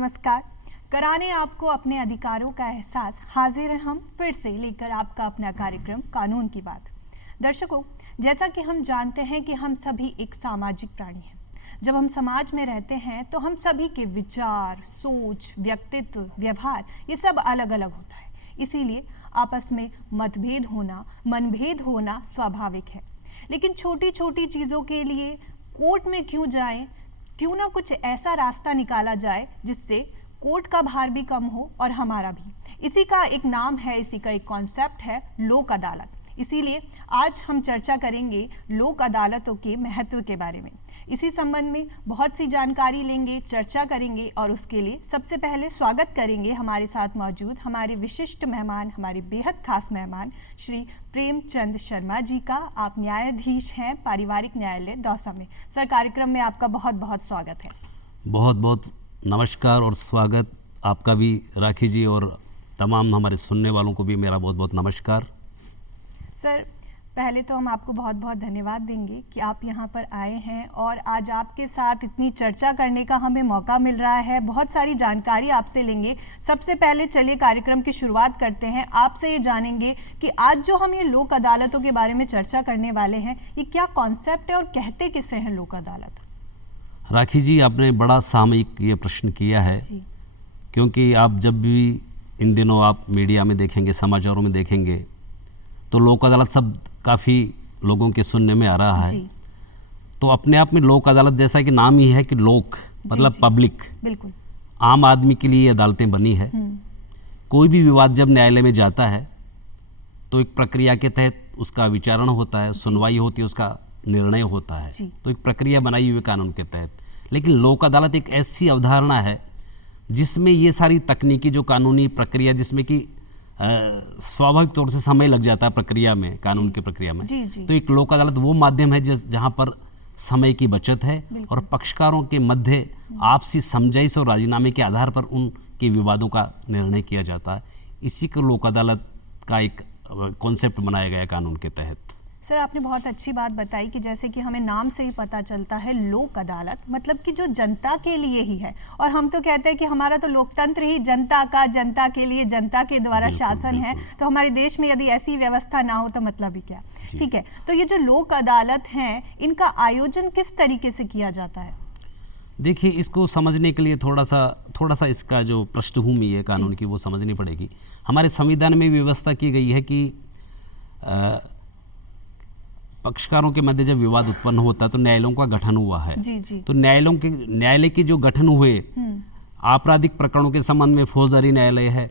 नमस्कार। कराने आपको अपने अधिकारों का एहसास हाजिर हैं हम फिर से लेकर आपका अपना कार्यक्रम कानून की बात। दर्शकों, जैसा कि हम जानते हैं कि हम सभी एक सामाजिक प्राणी हैं। जब हम समाज में रहते हैं तो हम सभी के विचार, सोच, व्यक्तित्व, व्यवहार ये सब अलग अलग होता है। इसीलिए आपस में मतभेद होना, मनभेद होना स्वाभाविक है। लेकिन छोटी छोटी चीज़ों के लिए कोर्ट में क्यों जाएं? क्यों ना कुछ ऐसा रास्ता निकाला जाए जिससे कोर्ट का भार भी कम हो और हमारा भी। इसी का एक नाम है, इसी का एक कॉन्सेप्ट है लोक अदालत। इसीलिए आज हम चर्चा करेंगे लोक अदालतों के महत्व के बारे में। इसी संबंध में बहुत सी जानकारी लेंगे, चर्चा करेंगे और उसके लिए सबसे पहले स्वागत करेंगे हमारे साथ मौजूद हमारे विशिष्ट मेहमान, हमारे बेहद खास मेहमान श्री प्रेमचंद शर्मा जी का। आप न्यायाधीश हैं पारिवारिक न्यायालय दौसा में। सर, कार्यक्रम में आपका बहुत बहुत स्वागत है। बहुत बहुत नमस्कार और स्वागत आपका भी राखी जी, और तमाम हमारे सुनने वालों को भी मेरा बहुत बहुत नमस्कार। सर, पहले तो हम आपको बहुत बहुत धन्यवाद देंगे कि आप यहाँ पर आए हैं और आज आपके साथ इतनी चर्चा करने का हमें मौका मिल रहा है। बहुत सारी जानकारी आपसे लेंगे। सबसे पहले चलिए कार्यक्रम की शुरुआत करते हैं। आपसे ये जानेंगे कि आज जो हम ये लोक अदालतों के बारे में चर्चा करने वाले हैं, ये क्या कॉन्सेप्ट है और कहते किसे हैं लोक अदालत? राखी जी, आपने बड़ा सामयिक ये प्रश्न किया है, क्योंकि आप जब भी इन दिनों आप मीडिया में देखेंगे, समाचारों में देखेंगे, तो लोक अदालत शब्द काफ़ी लोगों के सुनने में आ रहा है। तो अपने आप में लोक अदालत जैसा कि नाम ही है कि लोक मतलब पब्लिक, बिल्कुल आम आदमी के लिए अदालतें बनी है। कोई भी विवाद जब न्यायालय में जाता है तो एक प्रक्रिया के तहत उसका विचारण होता है, सुनवाई होती है, उसका निर्णय होता है। तो एक प्रक्रिया बनाई हुई कानून के तहत। लेकिन लोक अदालत एक ऐसी अवधारणा है जिसमें ये सारी तकनीकी जो कानूनी प्रक्रिया, जिसमें कि स्वाभाविक तौर से समय लग जाता है प्रक्रिया में, कानून की प्रक्रिया में। तो एक लोक अदालत वो माध्यम है जहाँ पर समय की बचत है और पक्षकारों के मध्य आपसी समझाइश और राजीनामे के आधार पर उनके विवादों का निर्णय किया जाता है। इसी को लोक अदालत का एक कॉन्सेप्ट बनाया गया कानून के तहत। सर, आपने बहुत अच्छी बात बताई कि जैसे कि हमें नाम से ही पता चलता है लोक अदालत मतलब कि जो जनता के लिए ही है। और हम तो कहते हैं कि हमारा तो लोकतंत्र ही जनता का, जनता के लिए, जनता के द्वारा शासन है। तो हमारे देश में यदि ऐसी व्यवस्था ना हो तो मतलब ही क्या। ठीक है, तो ये जो लोक अदालत हैं, इनका आयोजन किस तरीके से किया जाता है? देखिए, इसको समझने के लिए थोड़ा सा इसका जो पृष्ठभूमि है कानून की वो समझनी पड़ेगी। हमारे संविधान में व्यवस्था की गई है कि पक्षकारों के मध्य जब विवाद उत्पन्न होता है तो न्यायालयों का गठन हुआ है। तो न्यायालय के जो गठन हुए, आपराधिक प्रकरणों के संबंध में फौजदारी न्यायालय है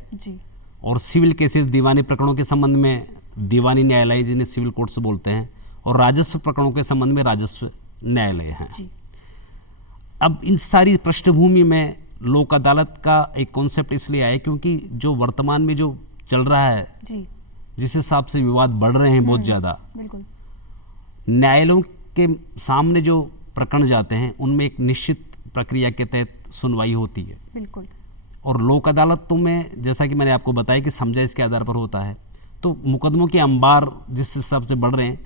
और सिविल केसेस, दीवानी प्रकरणों के संबंध में दीवानी न्यायालय, जिन्हें सिविल कोर्ट्स बोलते हैं, और राजस्व प्रकरणों के संबंध में राजस्व न्यायालय है। अब इन सारी पृष्ठभूमि में लोक अदालत का एक कॉन्सेप्ट इसलिए आया क्योंकि जो वर्तमान में जो चल रहा है, जिस हिसाब से विवाद बढ़ रहे हैं बहुत ज़्यादा, न्यायालयों के सामने जो प्रकरण जाते हैं उनमें एक निश्चित प्रक्रिया के तहत सुनवाई होती है। बिल्कुल। और लोक अदालतों में जैसा कि मैंने आपको बताया कि समझाइश के आधार पर होता है। तो मुकदमों के अंबार जिस हिसाब से बढ़ रहे हैं,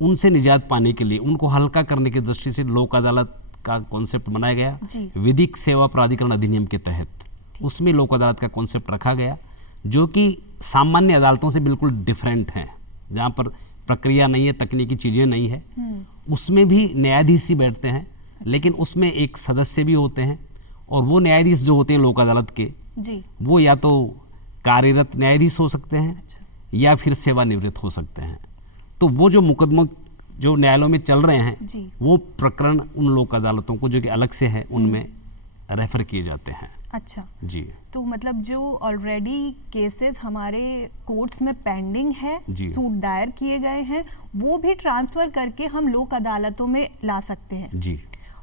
उनसे निजात पाने के लिए, उनको हल्का करने की दृष्टि से लोक अदालत का कॉन्सेप्ट बनाया गया विधिक सेवा प्राधिकरण अधिनियम के तहत। उसमें लोक अदालत का कॉन्सेप्ट रखा गया, जो कि सामान्य अदालतों से बिल्कुल डिफरेंट है, जहाँ पर प्रक्रिया नहीं है, तकनीकी चीज़ें नहीं है। उसमें भी न्यायाधीश ही बैठते हैं, लेकिन उसमें एक सदस्य भी होते हैं। और वो न्यायाधीश जो होते हैं लोक अदालत के, वो या तो कार्यरत न्यायाधीश हो सकते हैं या फिर सेवानिवृत्त हो सकते हैं। तो वो जो मुकदमों जो न्यायालयों में चल रहे हैं, वो प्रकरण उन लोक अदालतों को जो कि अलग से है उनमें रेफर किए जाते हैं। अच्छा जी। तो मतलब जो ऑलरेडी केसेस हमारे कोर्ट्स में पेंडिंग है, सूट दायर किए गए हैं, वो भी ट्रांसफर करके हम लोक अदालतों में ला सकते हैं। जी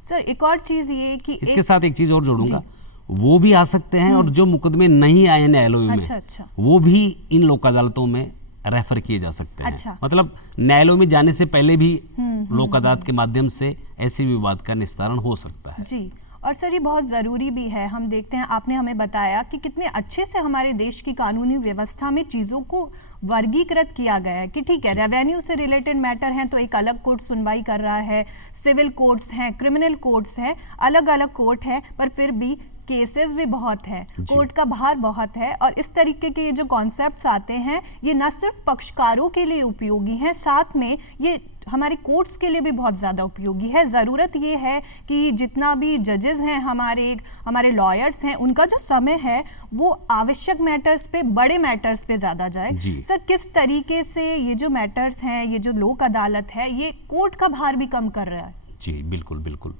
सर, एक और चीज ये कि इसके साथ एक चीज और जोड़ूंगा, वो भी आ सकते हैं और जो मुकदमे नहीं आए न्यायालयों में, वो भी इन लोक अदालतों में रेफर किए जा सकते हैं। मतलब न्यायालयों में जाने से पहले भी लोक अदालत के माध्यम से ऐसे विवाद का निस्तारण हो सकता है। जी। और सर, ये बहुत ज़रूरी भी है। हम देखते हैं, आपने हमें बताया कि कितने अच्छे से हमारे देश की कानूनी व्यवस्था में चीज़ों को वर्गीकृत किया गया है कि ठीक है, रेवेन्यू से रिलेटेड मैटर हैं तो एक अलग कोर्ट सुनवाई कर रहा है, सिविल कोर्ट्स हैं, क्रिमिनल कोर्ट्स हैं, अलग अलग कोर्ट हैं, पर फिर भी केसेस भी बहुत हैं, कोर्ट का भार बहुत है, और इस तरीके के ये जो कॉन्सेप्ट्स आते हैं ये न सिर्फ पक्षकारों के लिए उपयोगी हैं, साथ में ये हमारे कोर्ट्स के लिए भी बहुत ज़्यादा उपयोगी है। ज़रूरत ये है कि जितना भी जजेस हैं, हमारे लॉयर्स हैं, उनका जो समय है वो आवश्यक मैटर्स पे, बड़े मैटर्स पे ज़्यादा जाए। सर, किस तरीके से ये जो मैटर्स हैं, ये जो लोक अदालत है, ये कोर्ट का भार भी कम कर रहा है? जी बिल्कुल बिल्कुल।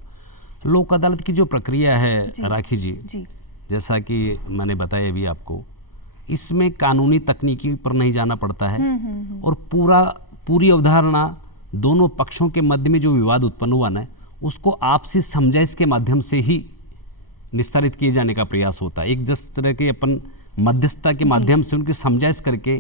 लोक अदालत की जो प्रक्रिया है राखी जी, जैसा कि मैंने बताया अभी आपको, इसमें कानूनी तकनीकी पर नहीं जाना पड़ता है और पूरी अवधारणा दोनों पक्षों के मध्य में जो विवाद उत्पन्न हुआ ना, उसको आपसी समझाइश के माध्यम से ही निस्तारित किए जाने का प्रयास होता है। एक जिस तरह के अपन मध्यस्थता के माध्यम से उनकी समझाइश करके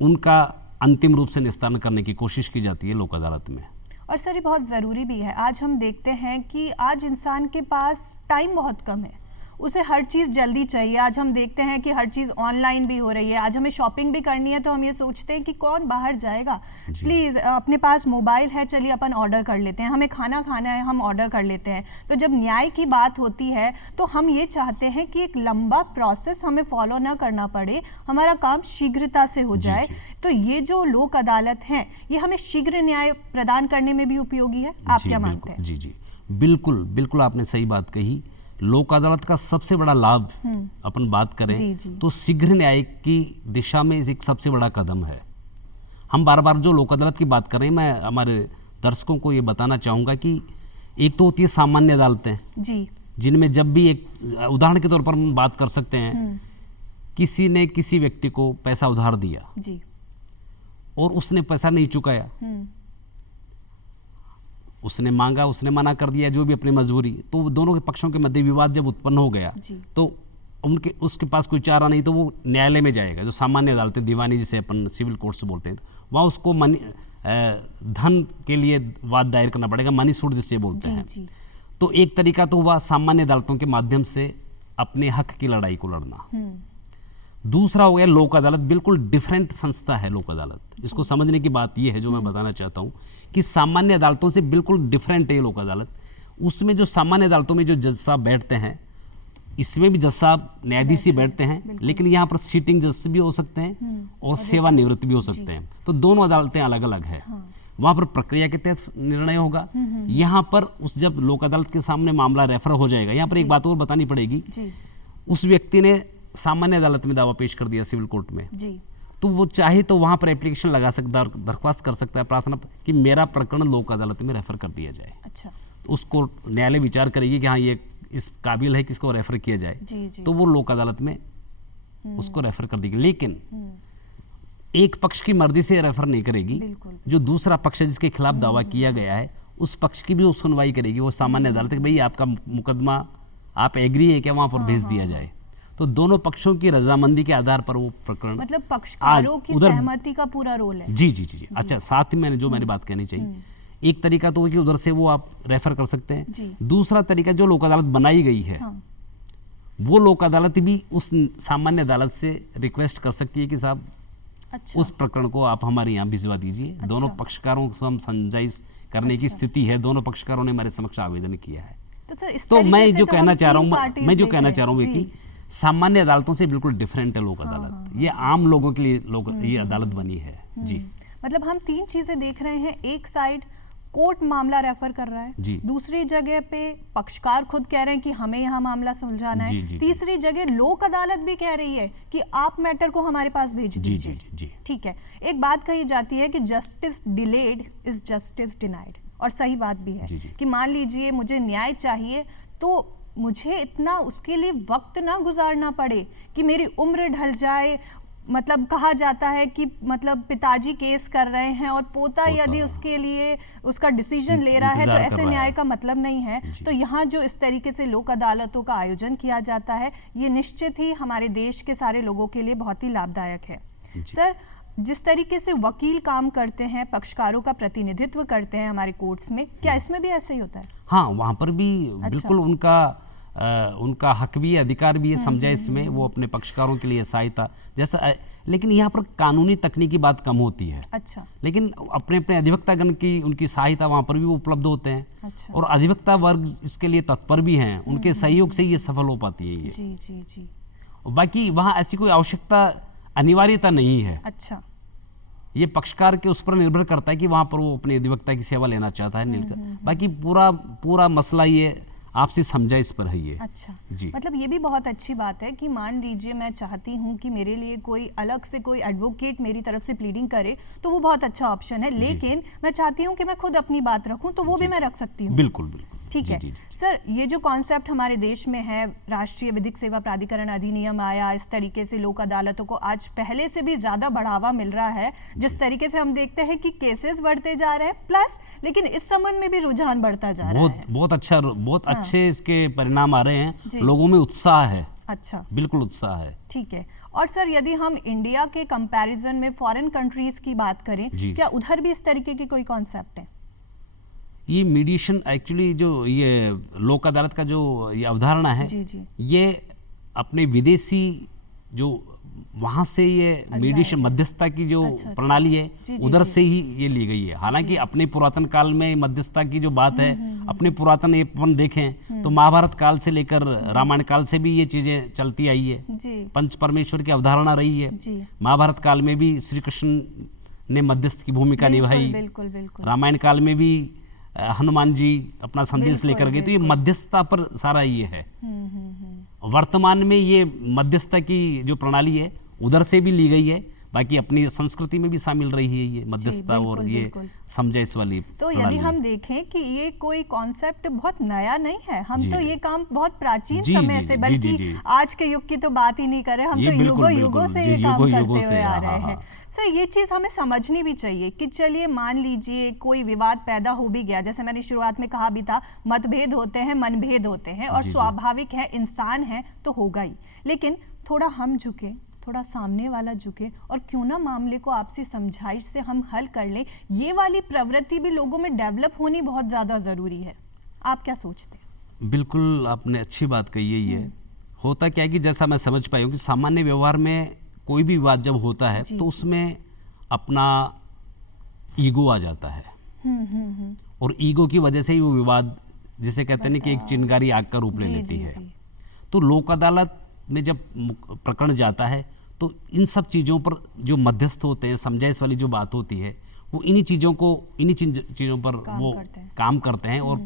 उनका अंतिम रूप से निस्तारण करने की कोशिश की जाती है लोक अदालत में। और सर, ये बहुत ज़रूरी भी है। आज हम देखते हैं कि आज इंसान के पास टाइम बहुत कम है, उसे हर चीज़ जल्दी चाहिए। आज हम देखते हैं कि हर चीज़ ऑनलाइन भी हो रही है। आज हमें शॉपिंग भी करनी है तो हम ये सोचते हैं कि कौन बाहर जाएगा, प्लीज़ अपने पास मोबाइल है, चलिए अपन ऑर्डर कर लेते हैं। हमें खाना खाना है, हम ऑर्डर कर लेते हैं। तो जब न्याय की बात होती है तो हम ये चाहते हैं कि एक लंबा प्रोसेस हमें फॉलो ना करना पड़े, हमारा काम शीघ्रता से हो जाए। तो ये जो लोक अदालत है, ये हमें शीघ्र न्याय प्रदान करने में भी उपयोगी है। आप क्या मानते हैं? जी, बिल्कुल बिल्कुल, आपने सही बात कही। लोक अदालत का सबसे बड़ा लाभ अपन बात करें तो शीघ्र न्याय की दिशा में एक सबसे बड़ा कदम है। हम बार बार जो लोक अदालत की बात कर रहे हैं, मैं हमारे दर्शकों को ये बताना चाहूँगा कि एक तो होती है सामान्य अदालतें, जिनमें जब भी एक उदाहरण के तौर पर हम बात कर सकते हैं, किसी ने किसी व्यक्ति को पैसा उधार दिया और उसने पैसा नहीं चुकाया, उसने मांगा, उसने मना कर दिया, जो भी अपनी मजबूरी, तो दोनों के पक्षों के मध्य विवाद जब उत्पन्न हो गया तो उसके पास कोई चारा नहीं, तो वो न्यायालय में जाएगा। जो सामान्य अदालतें, दीवानी जिसे अपन सिविल कोर्ट से बोलते हैं, वहाँ उसको धन के लिए वाद दायर करना पड़ेगा, मनी सूट जिसे बोलते हैं। तो एक तरीका तो हुआ सामान्य अदालतों के माध्यम से अपने हक की लड़ाई को लड़ना। दूसरा हो गया लोक अदालत। बिल्कुल डिफरेंट संस्था है लोक अदालत। इसको समझने की बात यह है जो मैं बताना चाहता हूं कि सामान्य अदालतों से बिल्कुल डिफरेंट है लोक अदालत। उसमें जो सामान्य अदालतों में जो जज साहब बैठते हैं, इसमें भी जज साहब न्यायाधीश ही बैठते हैं, लेकिन यहाँ पर सीटिंग जज भी हो सकते हैं और सेवानिवृत्त भी हो सकते हैं। तो दोनों अदालतें अलग अलग है। वहाँ पर प्रक्रिया के तहत निर्णय होगा। यहाँ पर जब लोक अदालत के सामने मामला रेफर हो जाएगा, यहाँ पर एक बात और बतानी पड़ेगी, उस व्यक्ति ने सामान्य अदालत में दावा पेश कर दिया सिविल कोर्ट में, तो वो चाहे तो वहां पर एप्लीकेशन लगा सकता है और दरख्वास्त कर सकता है, प्रार्थना कि मेरा प्रकरण लोक अदालत में रेफर कर दिया जाए। अच्छा। तो उसको न्यायालय विचार करेगी कि हाँ ये इस काबिल है कि इसको रेफर किया जाए, तो वो लोक अदालत में उसको रेफर कर देगी। लेकिन एक पक्ष की मर्जी से रेफर नहीं करेगी, जो दूसरा पक्ष है जिसके खिलाफ दावा किया गया है, उस पक्ष की भी वो सुनवाई करेगी वो सामान्य अदालत कि भाई आपका मुकदमा आप एग्री है क्या वहां पर भेज दिया जाए। तो दोनों पक्षों की रजामंदी के आधार पर वो प्रकरण, मतलब पक्षकारों की सहमति का पूरा रोल है। जी। अच्छा, साथ ही मैंने बात कहनी चाहिए, एक तरीका तो कि उधर से वो आप रेफर कर सकते हैं। दूसरा तरीका जो लोक अदालत बनाई गई है, वो लोक अदालत भी उस सामान्य अदालत से रिक्वेस्ट कर सकती है कि साहब उस प्रकरण को आप हमारे यहाँ भिजवा दीजिए। दोनों पक्षकारों को हम समझाइश करने की स्थिति है, दोनों पक्षकारों ने हमारे समक्ष आवेदन किया है। तो मैं जो कहना चाह रहा हूँ कि सामान्य अदालतों से बिल्कुल डिफरेंट है लोक अदालत। ये आम लोगों के लिए ये अदालत बनी है। जी, मतलब हम तीन चीजें देख रहे हैं। एक साइड कोर्ट मामला रेफर कर रहा है, दूसरी जगह पे पक्षकार खुद कह रहे हैं कि हमें यहाँ मामला सुलझाना है, तीसरी जगह लोक अदालत भी कह रही है कि आप मैटर को हमारे पास भेज दीजिए। ठीक है, एक बात कही जाती है कि justice delayed is justice denied, और सही बात भी है कि मान लीजिए मुझे न्याय चाहिए तो मुझे इतना उसके लिए वक्त ना गुजारना पड़े कि मेरी उम्र ढल जाए। मतलब कहा जाता है कि मतलब पिताजी केस कर रहे हैं और पोता यदि उसके लिए उसका डिसीजन ले रहा है तो ऐसे न्याय का मतलब नहीं है। तो यहाँ जो इस तरीके से लोक अदालतों का आयोजन किया जाता है, ये निश्चित ही हमारे देश के सारे लोगों के लिए बहुत ही लाभदायक है। सर, जिस तरीके से वकील काम करते हैं, पक्षकारों का प्रतिनिधित्व करते हैं हमारे कोर्ट्स में, क्या इसमें भी ऐसा ही होता है? हाँ, वहाँ पर भी बिल्कुल उनका उनका हक भी है, अधिकार भी है, समझा इसमें वो अपने पक्षकारों के लिए सहायता जैसा। लेकिन यहाँ पर कानूनी तकनीकी बात कम होती है। अच्छा। लेकिन अपने अपने अधिवक्तागण की उनकी सहायता वहाँ पर भी उपलब्ध होते हैं। अच्छा। और अधिवक्ता वर्ग इसके लिए तत्पर भी हैं, उनके सहयोग से ये सफल हो पाती है ये। जी जी जी। बाकी वहाँ ऐसी कोई आवश्यकता अनिवार्यता नहीं है। अच्छा। ये पक्षकार के उस पर निर्भर करता है कि वहाँ पर वो अपने अधिवक्ता की सेवा लेना चाहता है। बाकी पूरा मसला ये आपसे समझा इस पर है ये। अच्छा जी। मतलब ये भी बहुत अच्छी बात है कि मान लीजिए मैं चाहती हूँ कि मेरे लिए कोई अलग से कोई एडवोकेट मेरी तरफ से प्लीडिंग करे तो वो बहुत अच्छा ऑप्शन है, लेकिन मैं चाहती हूँ कि मैं खुद अपनी बात रखूँ तो वो भी मैं रख सकती हूँ। बिल्कुल बिल्कुल। ठीक है। सर, ये जो कॉन्सेप्ट हमारे देश में है, राष्ट्रीय विधिक सेवा प्राधिकरण अधिनियम आया, इस तरीके से लोक अदालतों को आज पहले से भी ज्यादा बढ़ावा मिल रहा है। जिस तरीके से हम देखते हैं कि केसेस बढ़ते जा रहे हैं प्लस, लेकिन इस संबंध में भी रुझान बढ़ता जा रहा है। बहुत अच्छे इसके परिणाम आ रहे हैं, लोगों में उत्साह है। अच्छा, बिल्कुल उत्साह है। ठीक है। और सर, यदि हम इंडिया के कंपैरिजन में फॉरेन कंट्रीज की बात करें, क्या उधर भी इस तरीके के कोई कॉन्सेप्ट है? ये मीडिएशन एक्चुअली जो ये लोक अदालत का जो ये अवधारणा है, ये अपने विदेशी जो वहाँ से ये मीडिएशन मध्यस्थता की जो प्रणाली है उधर से ही ये ली गई है। हालांकि अपने पुरातन काल में मध्यस्थता की जो बात है, अपने पुरातन अपन देखें तो महाभारत काल से लेकर रामायण काल से भी ये चीजें चलती आई है। पंच परमेश्वर की अवधारणा रही है। महाभारत काल में भी श्री कृष्ण ने मध्यस्थ की भूमिका निभाई। रामायण काल में भी हनुमान जी अपना संदेश लेकर गए। तो ये मध्यस्थता पर सारा ये है। वर्तमान में ये मध्यस्थता की जो प्रणाली है उधर से भी ली गई है, बाकी अपनी संस्कृति में भी शामिल रही है ये मध्यस्थता और ये समझाइश वाली। तो यदि हम देखें कि ये कोई कॉन्सेप्ट बहुत नया नहीं है, हम तो ये काम बहुत प्राचीन समय से, बल्कि आज के युग की तो बात ही नहीं कर रहे, हम तो युगों युगों से ये काम करते हुए आ रहे हैं। सर, ये चीज हमें समझनी भी चाहिए कि चलिए मान लीजिए कोई विवाद पैदा हो भी गया, जैसे मैंने शुरुआत में कहा भी था, मतभेद होते हैं, मनभेद होते हैं और स्वाभाविक है, इंसान है तो होगा ही। लेकिन थोड़ा हम झुके, थोड़ा सामने वाला झुके और क्यों ना मामले को आपसी समझाइश से हम हल कर लें, ये वाली प्रवृत्ति भी लोगों में डेवलप होनी बहुत ज्यादा जरूरी है। आप क्या सोचते हैं? बिल्कुल, आपने अच्छी बात कही है। ये होता क्या है कि जैसा मैं समझ पाई हूँ कि सामान्य व्यवहार में कोई भी विवाद जब होता है तो उसमें अपना ईगो आ जाता है। और ईगो की वजह से ही वो विवाद, जिसे कहते हैं कि एक चिंगारी आग का रूप ले लेती है। तो लोक अदालत में जब प्रकरण जाता है तो इन सब चीज़ों पर जो मध्यस्थ होते हैं, समझाइश वाली जो बात होती है, वो इन्हीं चीज़ों पर वो काम करते हैं। और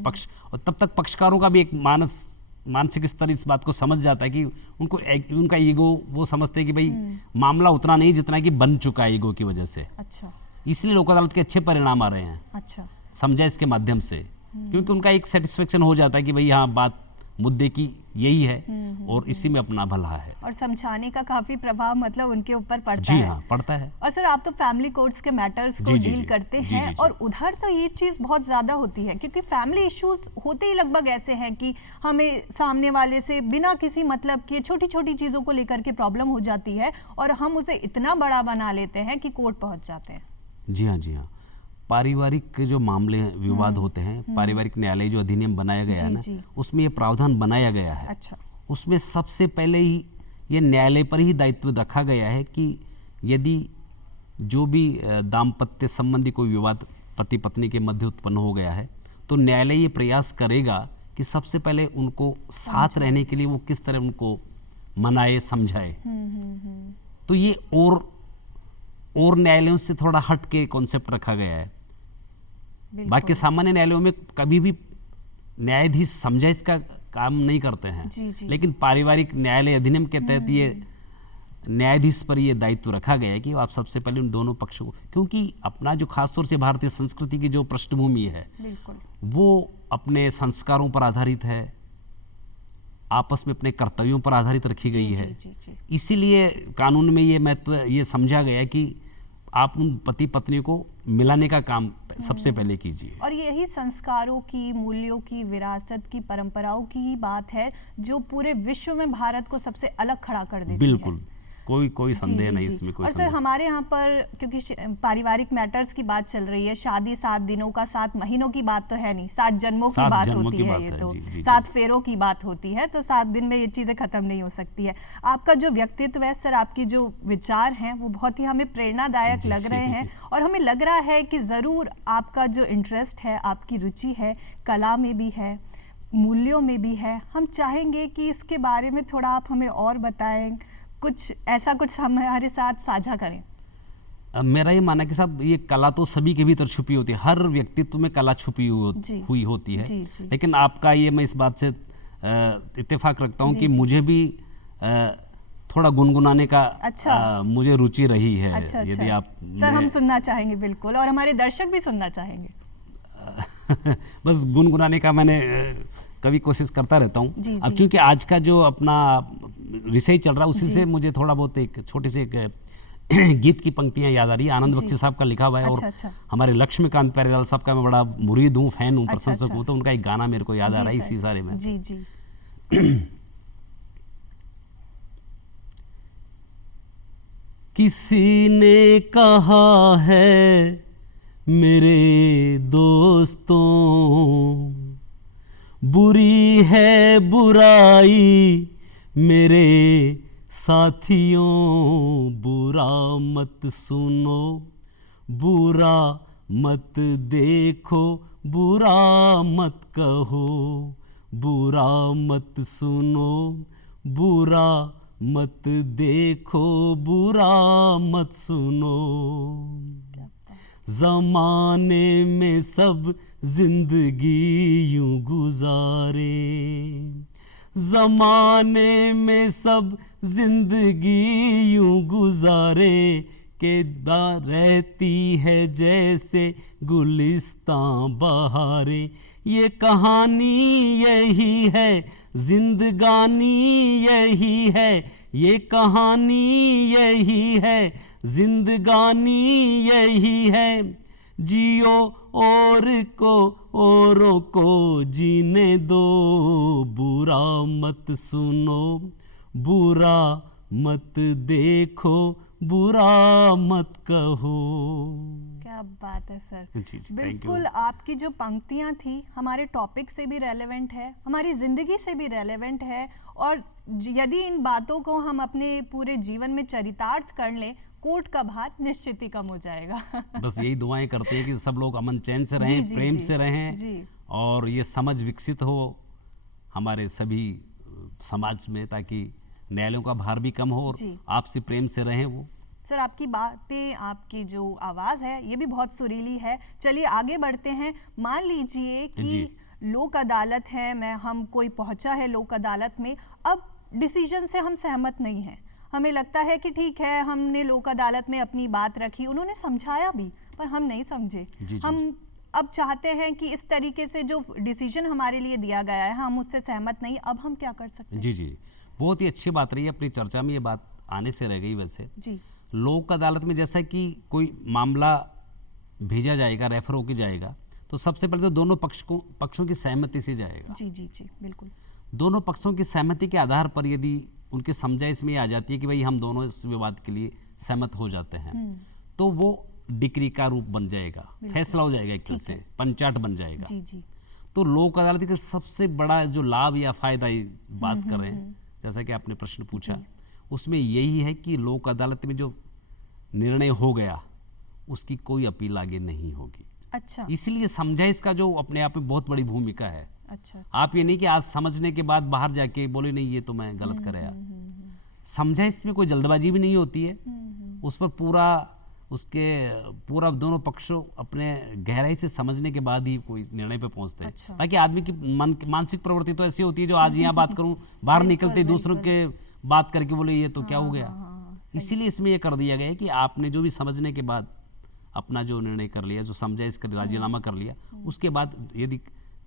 तब तक पक्षकारों का भी एक मानसिक स्तर इस बात को समझ जाता है कि उनका ईगो, वो समझते हैं कि भाई मामला उतना नहीं जितना कि बन चुका है ईगो की वजह से। अच्छा। इसलिए लोक अदालत के अच्छे परिणाम आ रहे हैं। अच्छा। समझाइश के माध्यम से, क्योंकि उनका एक सेटिस्फेक्शन हो जाता है कि भाई हाँ, बात मुद्दे की यही है और इसी में अपना भला है। और समझाने का काफी प्रभाव मतलब उनके ऊपर पड़ता है। जी हाँ, पड़ता है। और सर, आप तो फैमिली कोर्ट्स के मैटर्स को डील करते हैं और उधर तो ये चीज बहुत ज्यादा होती है, क्योंकि फैमिली इश्यूज होते ही लगभग ऐसे हैं कि हमें सामने वाले से बिना किसी मतलब के छोटी छोटी चीजों को लेकर के प्रॉब्लम हो जाती है और हम उसे इतना बड़ा बना लेते हैं कि कोर्ट पहुंच जाते हैं। जी हाँ, जी हाँ। पारिवारिक जो मामले विवाद होते हैं, पारिवारिक न्यायालय जो अधिनियम बनाया गया है ना, उसमें ये प्रावधान बनाया गया है। अच्छा। उसमें सबसे पहले ही ये न्यायालय पर ही दायित्व रखा गया है कि यदि जो भी दाम्पत्य संबंधी कोई विवाद पति पत्नी के मध्य उत्पन्न हो गया है तो न्यायालय ये प्रयास करेगा कि सबसे पहले उनको साथ रहने के लिए वो किस तरह उनको मनाए, समझाए। तो ये और न्यायालयों से थोड़ा हट के कॉन्सेप्ट रखा गया है। बाकी सामान्य न्यायालयों में कभी भी न्यायाधीश समझाइश का काम नहीं करते हैं। लेकिन पारिवारिक न्यायालय अधिनियम के तहत ये न्यायाधीश पर ये दायित्व रखा गया है कि आप सबसे पहले उन दोनों पक्षों को, क्योंकि अपना जो खासतौर से भारतीय संस्कृति की जो पृष्ठभूमि है वो अपने संस्कारों पर आधारित है, आपस में अपने कर्तव्यों पर आधारित रखी गई है। इसीलिए कानून में ये महत्व ये समझा गया कि आप उन पति पत्नी को मिलाने का काम सबसे पहले कीजिए। और यही संस्कारों की, मूल्यों की, विरासत की, परंपराओं की ही बात है जो पूरे विश्व में भारत को सबसे अलग खड़ा कर देती है। बिल्कुल। कोई संदेह नहीं इसमें, कोई और सर संदेह। हमारे यहाँ पर क्योंकि पारिवारिक मैटर्स की बात चल रही है, शादी 7 दिनों का 7 महीनों की बात तो है नहीं, 7 जन्मों की 7 बात जन्मों होती की है, बात ये है, तो जी, जी, 7 फेरों की बात होती है, तो 7 दिन में ये चीजें खत्म नहीं हो सकती है। आपका जो व्यक्तित्व है सर, आपकी जो विचार हैं वो बहुत ही हमें प्रेरणादायक लग रहे हैं, और हमें लग रहा है कि जरूर आपका जो इंटरेस्ट है, आपकी रुचि है, कला में भी है, मूल्यों में भी है। हम चाहेंगे कि इसके बारे में थोड़ा आप हमें और बताएं, कुछ ऐसा कुछ हमारे साथ साझा करें। मेरा ये मानना है कि साहब ये कला तो सभी के भीतर छुपी होती है, हर व्यक्तित्व में कला छुपी हुई होती है। जी। लेकिन आपका ये, मैं इस बात से इत्तेफाक रखता हूँ कि मुझे भी थोड़ा गुनगुनाने का मुझे रुचि रही है। अच्छा, यदि आप सर हम सुनना चाहेंगे बिल्कुल, और हमारे दर्शक भी सुनना चाहेंगे। बस गुनगुनाने का मैंने कभी कोशिश करता रहता हूँ। अब चूंकि आज का जो अपना विषय चल रहा है उसी से मुझे थोड़ा बहुत एक छोटी सी एक गीत की पंक्तियां याद आ रही है। आनंद बख्शी साहब का लिखा हुआ है, और हमारे लक्ष्मीकांत प्यारेलाल साहब का मैं बड़ा मुरीद हूँ, फैन हूँ, प्रशंसक हूँ, तो उनका एक गाना मेरे को याद आ रहा है इसी सारे में। जी। किसी ने कहा है मेरे दोस्तों, बुरी है बुराई मेरे साथियों, बुरा मत सुनो, बुरा मत देखो, बुरा मत कहो, बुरा मत सुनो, बुरा मत देखो, बुरा मत सुनो। ज़माने में सब जिंदगी यूं गुजारे, ज़माने में सब जिंदगी यूं गुजारे, के रहती है जैसे गुलिस्तां बहारे। ये कहानी यही है, जिंदगानी यही है, ये कहानी यही है, जिंदगानी यही है। जियो और को औरों को जीने दो, बुरा मत सुनो, बुरा मत देखो, बुरा मत कहो। क्या बात है सर। जी, बिल्कुल आपकी जो पंक्तियां थी हमारे टॉपिक से भी रेलेवेंट है, हमारी जिंदगी से भी रेलेवेंट है, और यदि इन बातों को हम अपने पूरे जीवन में चरितार्थ कर लें, कोर्ट का भार निश्चित ही कम हो जाएगा। बस यही दुआएं करते हैं कि सब लोग अमन चैन से रहें, प्रेम से रहें, और ये समझ विकसित हो हमारे सभी समाज में, ताकि न्यायालयों का भार भी कम हो और आपसी प्रेम से रहें वो। सर आपकी बातें, आपकी जो आवाज़ है ये भी बहुत सुरीली है। चलिए आगे बढ़ते हैं। मान लीजिए कि लोक अदालत है, हम कोई पहुंचा है लोक अदालत में, अब डिसीजन से हम सहमत नहीं हैं, हमें लगता है कि ठीक है हमने लोक अदालत में अपनी बात रखी, उन्होंने समझाया भी पर हम नहीं समझे, हम अब चाहते हैं कि इस तरीके से जो डिसीजन हमारे लिए दिया गया है हम उससे सहमत नहीं, अब हम क्या कर सकते हैं? जी, बहुत ही अच्छी बात रही है, अपनी चर्चा में ये बात आने से रह गई। वैसे जी, लोक अदालत में जैसा कि कोई मामला भेजा जाएगा, रेफर होकर जाएगा, तो सबसे पहले तो दोनों पक्षों की सहमति से जाएगा। जी, बिल्कुल। दोनों पक्षों की सहमति के आधार पर यदि उनकी समझाइश में आ जाती है कि भाई हम दोनों इस विवाद के लिए सहमत हो जाते हैं, तो वो डिक्री का रूप बन जाएगा, फैसला हो जाएगा, एक तरह से पंचाट बन जाएगा। जी। तो लोक अदालत का सबसे बड़ा जो लाभ या फायदा बात कर रहे हैं, जैसा कि आपने प्रश्न पूछा, उसमें यही है कि लोक अदालत में जो निर्णय हो गया उसकी कोई अपील आगे नहीं होगी। अच्छा। इसलिए समझाइश का जो अपने आप में बहुत बड़ी भूमिका है। अच्छा। आप ये नहीं कि आज समझने के बाद बाहर जाके बोले नहीं ये तो मैं गलत कर रहा। समझाइश में कोई जल्दबाजी भी नहीं होती है, उस पर पूरा दोनों पक्षों अपने गहराई से समझने के बाद ही कोई निर्णय पे पहुंचते हैं। अच्छा। बाकी आदमी की मानसिक प्रवृत्ति तो ऐसी होती है जो आज यहाँ बात करूं, बाहर निकलते दूसरों के बात करके बोले ये तो क्या हो गया। इसीलिए इसमें यह कर दिया गया है कि आपने जो भी समझने के बाद अपना जो निर्णय कर लिया, जो समझाइश कर राजीनामा कर लिया, उसके बाद यदि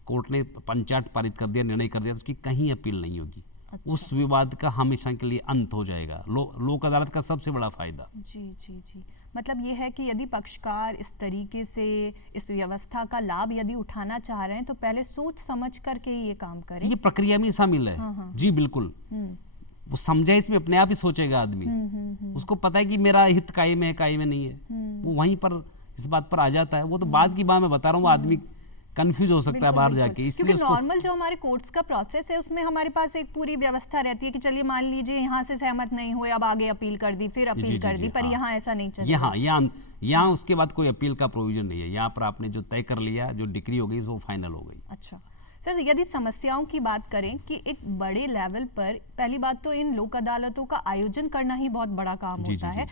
कोर्ट ने पंचाट पारित कर दिया, निर्णय कर दिया, तो उसकी कहीं अपील नहीं होगी। अच्छा। उस विवाद का हमेशा के लिए अंत हो जाएगा। लोक अदालत का सबसे बड़ा फायदा। जी। मतलब ये है कि यदि पक्षकार इस तरीके से इस व्यवस्था का लाभ यदि उठाना चाह रहे हैं तो पहले सोच समझ करके ये काम करें। ये प्रक्रिया में शामिल है। जी बिल्कुल। वो समझाइश में अपने आप ही सोचेगा आदमी। उसको पता है कि मेरा हित काई में है, काई में नहीं है, वो वहीं पर इस बात पर आ जाता है। वो तो बाद की बात मैं बता रहा हूँ, आदमी कंफ्यूज हो सकता है बाहर जाके, इसलिए क्योंकि नॉर्मल जो हमारे कोर्ट्स का प्रोसेस है उसमें हमारे पास एक पूरी व्यवस्था रहती है कि चलिए मान लीजिए यहाँ से सहमत नहीं हुए, अब आगे अपील कर दी, फिर अपील कर दी, पर यहाँ ऐसा नहीं चलता। यहाँ उसके बाद कोई अपील का प्रोविजन नहीं है। यहाँ पर आपने जो तय कर लिया, जो डिक्री हो गई वो फाइनल हो गई। अच्छा सर, यदि समस्याओं की बात करें कि एक बड़े लेवल पर, पहली बात तो इन लोक अदालतों का आयोजन करना ही बहुत बड़ा काम होता है।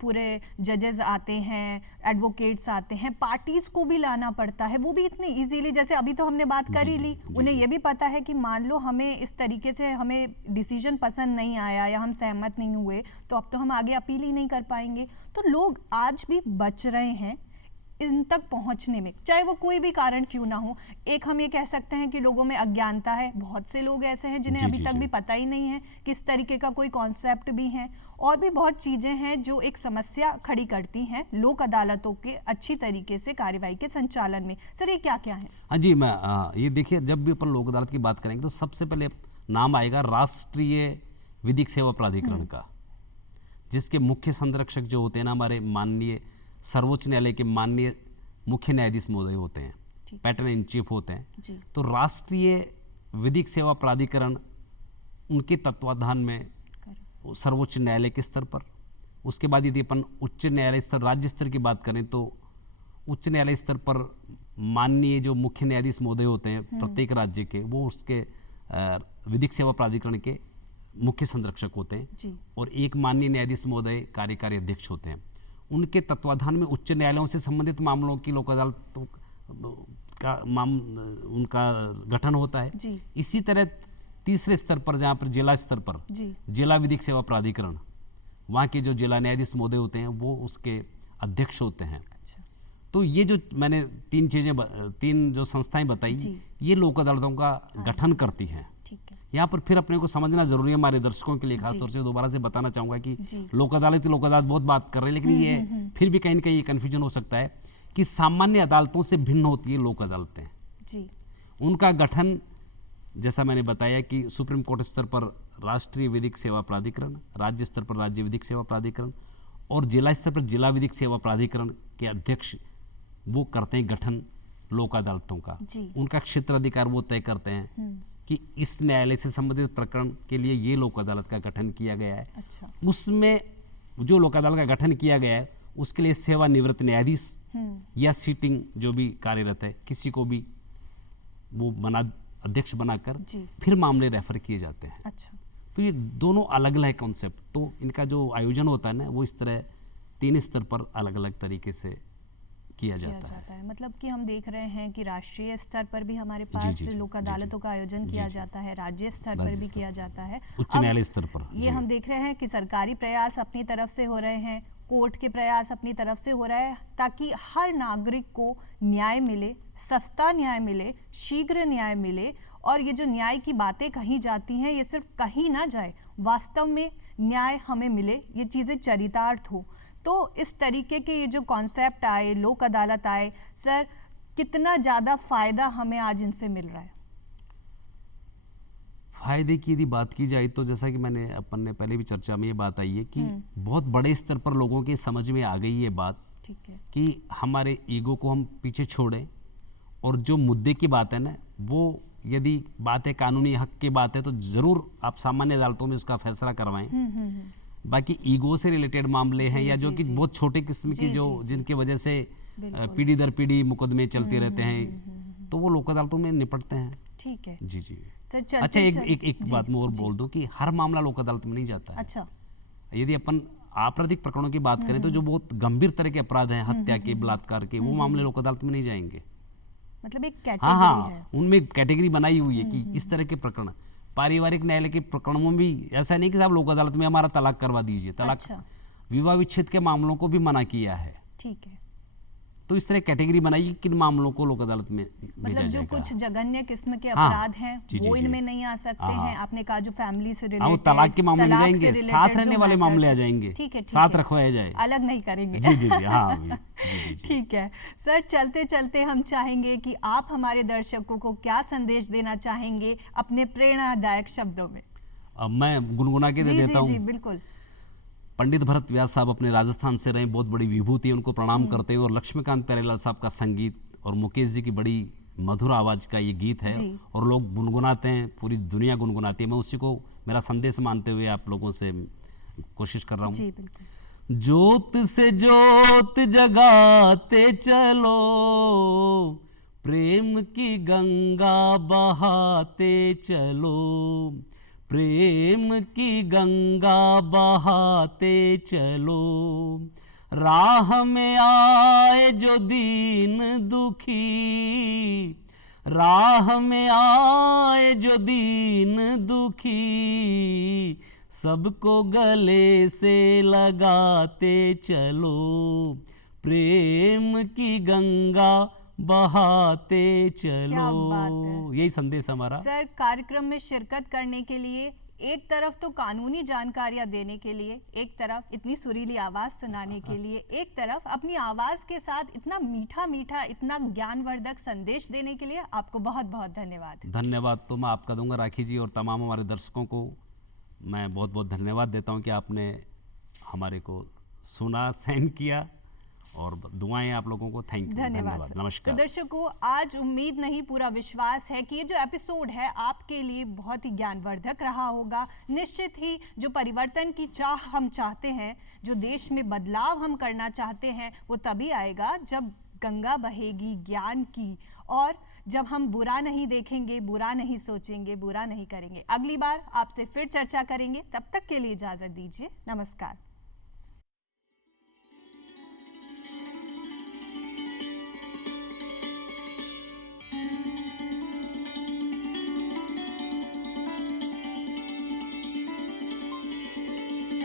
पूरे जजेस आते हैं, एडवोकेट्स आते हैं, पार्टीज को भी लाना पड़ता है, वो भी इतनी इजीली, जैसे अभी तो हमने बात कर ही ली, उन्हें ये भी पता है कि मान लो हमें इस तरीके से हमें डिसीजन पसंद नहीं आया या हम सहमत नहीं हुए, तो अब तो हम आगे अपील ही नहीं कर पाएंगे। तो लोग आज भी बच रहे हैं इन तक पहुंचने में, चाहे वो कोई भी कारण क्यों ना हो। एक हम ये कह सकते हैं कि लोगों में अज्ञानता है, बहुत से लोग ऐसे हैं जिन्हें अभी तक भी पता ही नहीं है किस तरीके का कोई कॉन्सेप्ट भी है, और भी बहुत चीजें हैं जो एक समस्या खड़ी करती हैं लोक अदालतों के अच्छी तरीके से कार्यवाही के संचालन में। सर, ये क्या क्या है? हाँ जी, मैं ये देखिए, जब भी अपन लोक अदालत की बात करेंगे तो सबसे पहले नाम आएगा राष्ट्रीय विधिक सेवा प्राधिकरण का, जिसके मुख्य संरक्षक जो होते हैं ना, हमारे माननीय सर्वोच्च न्यायालय के माननीय मुख्य न्यायाधीश महोदय होते हैं, पैटर्न इन चीफ होते हैं। तो राष्ट्रीय विधिक सेवा प्राधिकरण उनके तत्वाधान में सर्वोच्च न्यायालय के स्तर पर, उसके बाद यदि अपन उच्च न्यायालय स्तर, राज्य स्तर की बात करें तो उच्च न्यायालय स्तर पर माननीय जो मुख्य न्यायाधीश महोदय होते हैं प्रत्येक राज्य के, वो उसके विधिक सेवा प्राधिकरण के मुख्य संरक्षक होते हैं, और एक माननीय न्यायाधीश महोदय कार्यकारी अध्यक्ष होते हैं। उनके तत्वाधान में उच्च न्यायालयों से संबंधित मामलों की लोक अदालतों का उनका गठन होता है। इसी तरह तीसरे स्तर पर, जहाँ पर जिला स्तर पर जिला विधिक सेवा प्राधिकरण, वहाँ के जो जिला न्यायाधीश महोदय होते हैं वो उसके अध्यक्ष होते हैं। अच्छा। तो ये जो मैंने तीन जो संस्थाएं बताई, ये लोक अदालतों का गठन करती हैं। यहाँ पर फिर अपने को समझना जरूरी है, हमारे दर्शकों के लिए खासतौर से दोबारा से बताना चाहूंगा कि लोक अदालत बहुत बात कर रहे हैं, लेकिन ये फिर भी कहीं ना कहीं ये कन्फ्यूजन हो सकता है कि सामान्य अदालतों से भिन्न होती है लोक अदालतें जी। उनका गठन, जैसा मैंने बताया कि सुप्रीम कोर्ट स्तर पर राष्ट्रीय विधिक सेवा प्राधिकरण, राज्य स्तर पर राज्य विधिक सेवा प्राधिकरण, और जिला स्तर पर जिला विधिक सेवा प्राधिकरण के अध्यक्ष वो करते हैं गठन लोक अदालतों का। उनका क्षेत्र अधिकार वो तय करते हैं कि इस न्यायालय से संबंधित प्रकरण के लिए ये लोक अदालत का गठन किया गया है। अच्छा। उसमें जो लोक अदालत का गठन किया गया है उसके लिए सेवानिवृत्त न्यायाधीश या सीटिंग जो भी कार्यरत है, किसी को भी वो अध्यक्ष बनाकर फिर मामले रेफर किए जाते हैं। अच्छा। तो ये दोनों अलग अलग कॉन्सेप्ट, तो इनका जो आयोजन होता है ना, वो इस तरह तीन स्तर पर अलग अलग तरीके से किया जाता है। मतलब कि हम देख रहे हैं कि राष्ट्रीय स्तर पर भी हमारे पास लोक अदालतों का आयोजन किया जाता है, राज्य स्तर पर भी किया जाता है, उच्च न्यायालय स्तर पर। ये हम देख रहे हैं कि सरकारी प्रयास अपनी तरफ से हो रहे हैं, कोर्ट के प्रयास अपनी तरफ से हो रहा है, ताकि हर नागरिक को न्याय मिले, सस्ता न्याय मिले, शीघ्र न्याय मिले, और ये जो न्याय की बातें कही जाती हैं ये सिर्फ कहीं ना जाए, वास्तव में न्याय हमें मिले, ये चीज़ें चरितार्थ हो। तो इस तरीके के ये जो कॉन्सेप्ट आए, लोक अदालत आए, सर कितना ज़्यादा फायदा हमें आज इनसे मिल रहा है? फायदे की यदि बात की जाए तो जैसा कि अपन ने पहले भी चर्चा में ये बात आई है कि बहुत बड़े स्तर पर लोगों के समझ में आ गई ये बात, ठीक है, कि हमारे ईगो को हम पीछे छोड़ें, और जो मुद्दे की बात है ना, वो यदि बात है कानूनी हक की बात है तो जरूर आप सामान्य अदालतों में उसका फैसला करवाएं। बाकी ईगो से रिलेटेड मामले हैं या जो कि बहुत छोटे किस्म की जो जिनके वजह से पीढ़ी दर पीढ़ी मुकदमे चलते रहते हैं, तो वो लोक अदालतों में निपटते हैं। ठीक है जी जी। अच्छा, एक बात मैं और बोल दूं कि हर मामला लोक अदालत में नहीं जाता है। अच्छा। यदि अपन आपराधिक प्रकरणों की बात करें तो जो बहुत गंभीर तरह के अपराध हैं, हत्या के, बलात्कार के, वो मामले लोक अदालत में नहीं जाएंगे। मतलब एक कैटेगरी है, उनमें कैटेगरी बनाई हुई है कि इस तरह के प्रकरण, पारिवारिक न्यायालय के प्रकरणों में भी ऐसा नहीं कि साहब लोक अदालत में हमारा तलाक करवा दीजिए, तलाक। अच्छा। विवाह विच्छेद के मामलों को भी मना किया है। ठीक है। तो इस तरह कैटेगरी बनाई किन मामलों को लोक अदालत में मतलब जो कुछ जघन्य किस्म के अपराध हैं वो इनमें नहीं आ सकते हैं। आपने कहा जो फैमिली से रिलेटेड, तलाक के मामले में जाएंगे, साथ रहने वाले मामले आ जाएंगे, ठीक है, साथ रखवाया जाए, अलग नहीं करेंगे। जी जी जी, हाँ। ठीक है सर, चलते चलते हम चाहेंगे कि आप हमारे दर्शकों को क्या संदेश देना चाहेंगे अपने प्रेरणादायक शब्दों में? अब मैं गुनगुना के दे जी देता जी हूँ। बिल्कुल। पंडित भरत व्यास साहब अपने राजस्थान से रहे, बहुत बड़ी विभूति, उनको प्रणाम करते हैं। और लक्ष्मीकांत प्यारेलाल साहब का संगीत और मुकेश जी की बड़ी मधुर आवाज का ये गीत है जी। और लोग गुनगुनाते हैं, पूरी दुनिया गुनगुनाती है। मैं उसी को मेरा संदेश मानते हुए आप लोगों से कोशिश कर रहा हूँ। जी बिल्कुल। ज्योत से ज्योत जगाते चलो, प्रेम की गंगा बहाते चलो, प्रेम की गंगा बहाते चलो। राह में आए जो दीन दुखी, राह में आए जो दीन दुखी, सबको गले से लगाते चलो, प्रेम की गंगा बहाते चलो। क्या बात है। यही संदेश हमारा। सर, कार्यक्रम में शिरकत करने के लिए एक तरफ तो कानूनी जानकारियां देने के लिए, एक तरफ इतनी सुरीली आवाज सुनाने के लिए, एक तरफ अपनी आवाज के साथ इतना मीठा मीठा, इतना ज्ञानवर्धक संदेश देने के लिए आपको बहुत बहुत धन्यवाद। धन्यवाद तो मैं आपका दूंगा राखी जी, और तमाम हमारे दर्शकों को मैं बहुत बहुत धन्यवाद देता हूं कि आपने हमारे को सुना, सहन किया, और दुआएं आप लोगों को। थैंक यू, धन्यवाद, नमस्कार। तो दर्शकों, आज उम्मीद नहीं पूरा विश्वास है कि ये जो एपिसोड है आपके लिए बहुत ही ज्ञानवर्धक रहा होगा। निश्चित ही जो परिवर्तन की चाह हम चाहते हैं, जो देश में बदलाव हम करना चाहते हैं, वो तभी आएगा जब गंगा बहेगी ज्ञान की, और जब हम बुरा नहीं देखेंगे, बुरा नहीं सोचेंगे, बुरा नहीं करेंगे। अगली बार आपसे फिर चर्चा करेंगे, तब तक के लिए इजाजत दीजिए। नमस्कार।